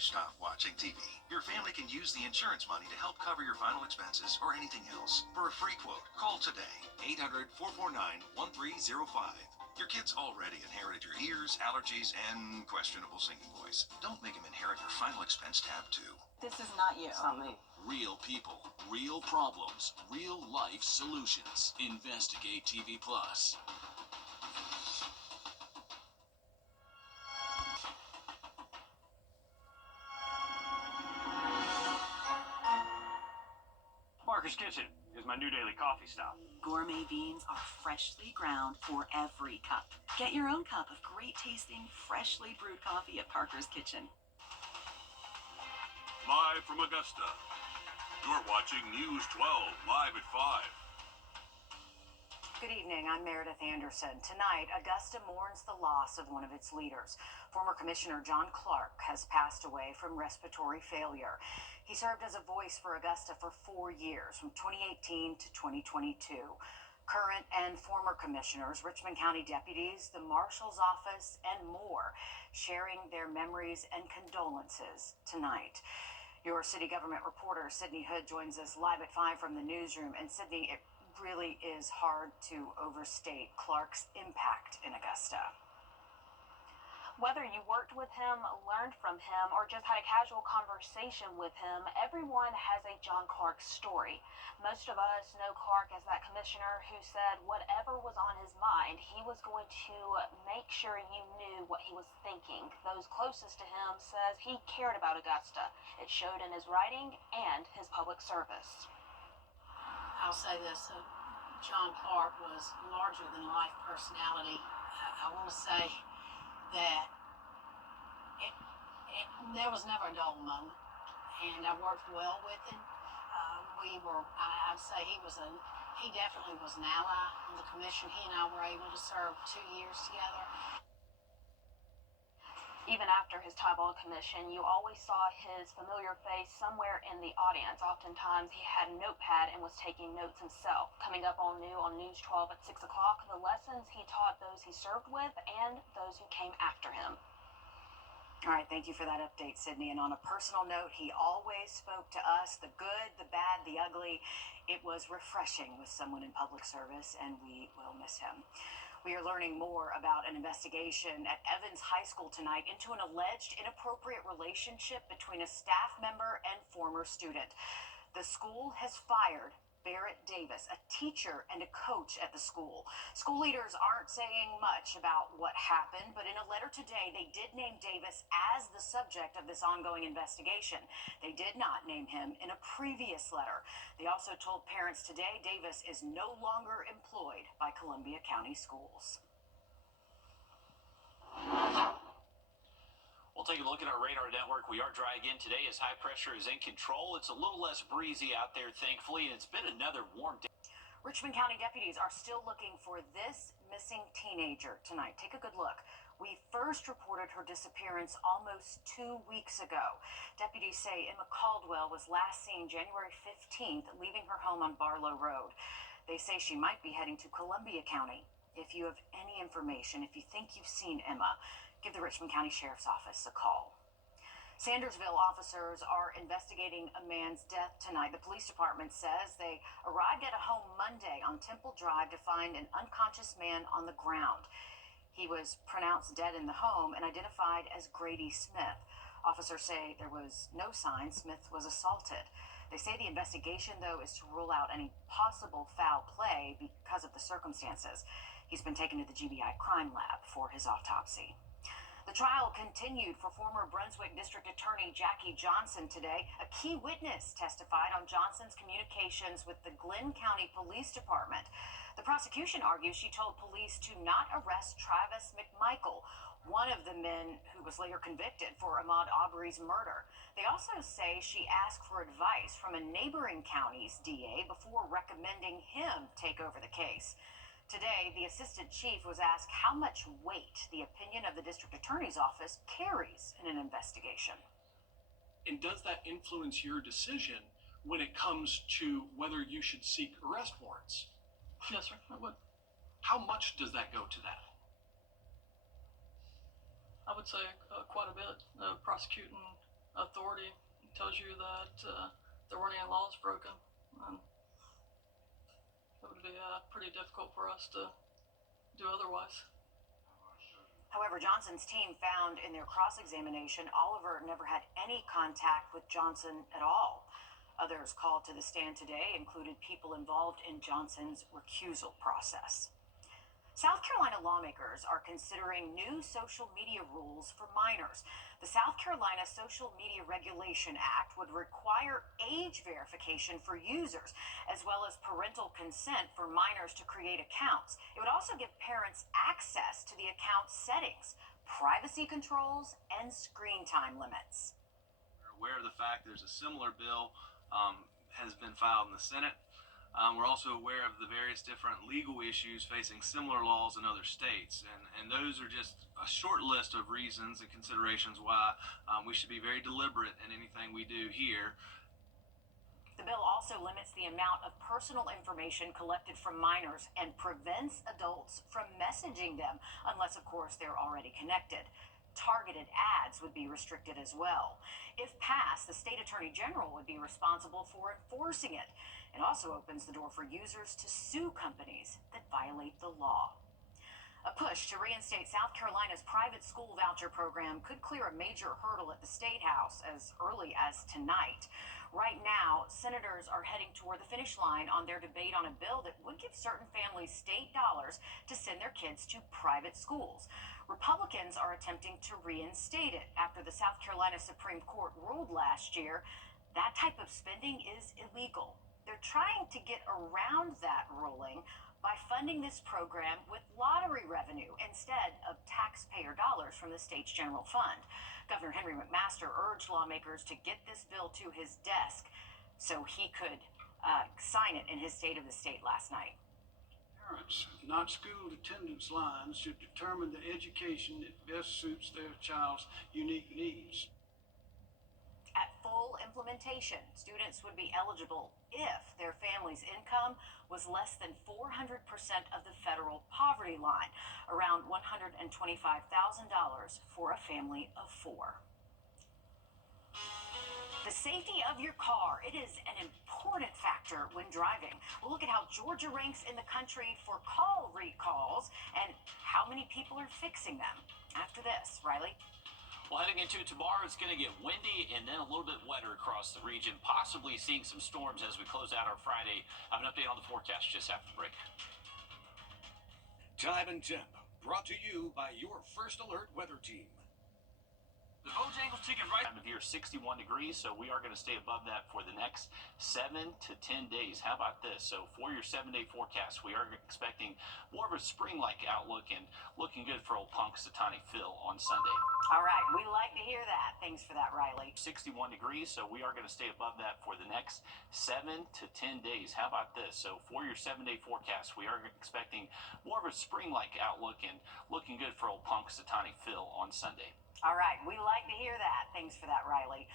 you stop watching TV. Your family can use the insurance money to help cover your final expenses or anything else. For a free quote, call today, 800-449-1305. Your kids already inherited your ears, allergies, and questionable singing voice. Don't make them inherit your final expense tab too. This is not you. It's not me. Real people, real problems, real life solutions. Investigate TV Plus. Parker's Kitchen is my new daily coffee stop. Gourmet beans are freshly ground for every cup. Get your own cup of great tasting, freshly brewed coffee at Parker's Kitchen. Live from Augusta, you're watching News 12, live at 5. Good evening, I'm Meredith Anderson. Tonight, Augusta mourns the loss of one of its leaders. Former Commissioner John Clark has passed away from respiratory failure. He served as a voice for Augusta for 4 years, from 2018 to 2022. Current and former commissioners, Richmond County deputies, the Marshal's Office, and more, sharing their memories and condolences tonight. Your city government reporter, Sydney Hood, joins us live at 5 from the newsroom. And Sydney, it really is hard to overstate Clark's impact in Augusta. Whether you worked with him, learned from him, or just had a casual conversation with him, everyone has a John Clark story. Most of us know Clark as that commissioner who said whatever was on his mind, he was going to make sure you knew what he was thinking. Those closest to him says he cared about Augusta. It showed in his writing and his public service. I'll say this, John Clark was larger than life personality. I want to say that there was never a dull moment, and I worked well with him. I'd say he definitely was an ally on the commission. He and I were able to serve 2 years together. Even after his time on commission, you always saw his familiar face somewhere in the audience. Oftentimes, he had a notepad and was taking notes himself. Coming up on News 12 at 6 o'clock, the lessons he taught those he served with and those who came after him. All right, thank you for that update, Sydney. And on a personal note, he always spoke to us, the good, the bad, the ugly. It was refreshing with someone in public service, and we will miss him. We are learning more about an investigation at Evans High School tonight into an alleged inappropriate relationship between a staff member and former student. The school has fired Barrett Davis, a teacher and a coach at the school. School leaders aren't saying much about what happened, but in a letter today, they did name Davis as the subject of this ongoing investigation. They did not name him in a previous letter. They also told parents today Davis is no longer employed by Columbia County Schools. We'll take a look at our radar network. We are dry again today as high pressure is in control. It's a little less breezy out there, thankfully, and it's been another warm day. Richmond County deputies are still looking for this missing teenager tonight. Take a good look. We first reported her disappearance almost 2 weeks ago. Deputies say Emma Caldwell was last seen January 15th, leaving her home on Barlow Road. They say she might be heading to Columbia County. If you have any information, if you think you've seen Emma, give the Richmond County Sheriff's Office a call. Sandersville officers are investigating a man's death tonight. The police department says they arrived at a home Monday on Temple Drive to find an unconscious man on the ground. He was pronounced dead in the home and identified as Grady Smith. Officers say there was no sign Smith was assaulted. They say the investigation, though, is to rule out any possible foul play because of the circumstances. He's been taken to the GBI crime lab for his autopsy. The trial continued for former Brunswick District Attorney Jackie Johnson today. A key witness testified on Johnson's communications with the Glenn County Police Department. The prosecution argues she told police to not arrest Travis McMichael, one of the men who was later convicted for Ahmaud Arbery's murder. They also say she asked for advice from a neighboring county's DA before recommending him take over the case. Today, the assistant chief was asked how much weight the opinion of the district attorney's office carries in an investigation. And does that influence your decision when it comes to whether you should seek arrest warrants? Yes, sir, I would. How much does that go to that? I would say quite a bit. Prosecuting authority tells you that there weren't any laws broken, and it would be pretty difficult for us to do otherwise. However, Johnson's team found in their cross-examination Oliver never had any contact with Johnson at all. Others called to the stand today included people involved in Johnson's recusal process. South Carolina lawmakers are considering new social media rules for minors. The South Carolina Social Media Regulation Act would require age verification for users, as well as parental consent for minors to create accounts. It would also give parents access to the account settings, privacy controls, and screen time limits. We're aware of the fact there's a similar bill has been filed in the Senate. We're also aware of the various different legal issues facing similar laws in other states, and those are just a short list of reasons and considerations why we should be very deliberate in anything we do here. The bill also limits the amount of personal information collected from minors and prevents adults from messaging them, unless, of course, they're already connected. Targeted ads would be restricted as well. If passed, the state attorney general would be responsible for enforcing it. It also opens the door for users to sue companies that violate the law. A push to reinstate South Carolina's private school voucher program could clear a major hurdle at the State House as early as tonight. Right now, senators are heading toward the finish line on their debate on a bill that would give certain families state dollars to send their kids to private schools. Republicans are attempting to reinstate it after the South Carolina Supreme Court ruled last year that type of spending is illegal. They're trying to get around that ruling by funding this program with lottery revenue instead of taxpayer dollars from the state's general fund. Governor Henry McMaster urged lawmakers to get this bill to his desk so he could sign it in his State of the State last night. Parents, not school attendance lines, should determine the education that best suits their child's unique needs. At full implementation, students would be eligible if their family's income was less than 400% of the federal poverty line, around $125,000 for a family of four. The safety of your car, it is an important factor when driving. We'll look at how Georgia ranks in the country for call recalls and how many people are fixing them. After this, Riley. Well, heading into tomorrow, it's going to get windy and then a little bit wetter across the region, possibly seeing some storms as we close out our Friday. I have an update on the forecast just after the break. Time and temp, brought to you by your First Alert weather team. The Bojangles chicken right Time of year 61 degrees, so we are going to stay above that for the next 7 to 10 days. How about this? So for your 7-day forecast, we are expecting more of a spring-like outlook and looking good for old Punxsutawney Phil on Sunday. All right, we like to hear that. Thanks for that, Riley. 61 degrees, so we are going to stay above that for the next 7 to 10 days. How about this? So for your 7-day forecast, we are expecting more of a spring-like outlook and looking good for old Punxsutawney Phil on Sunday. All right, we like to hear that. Thanks for that, Riley.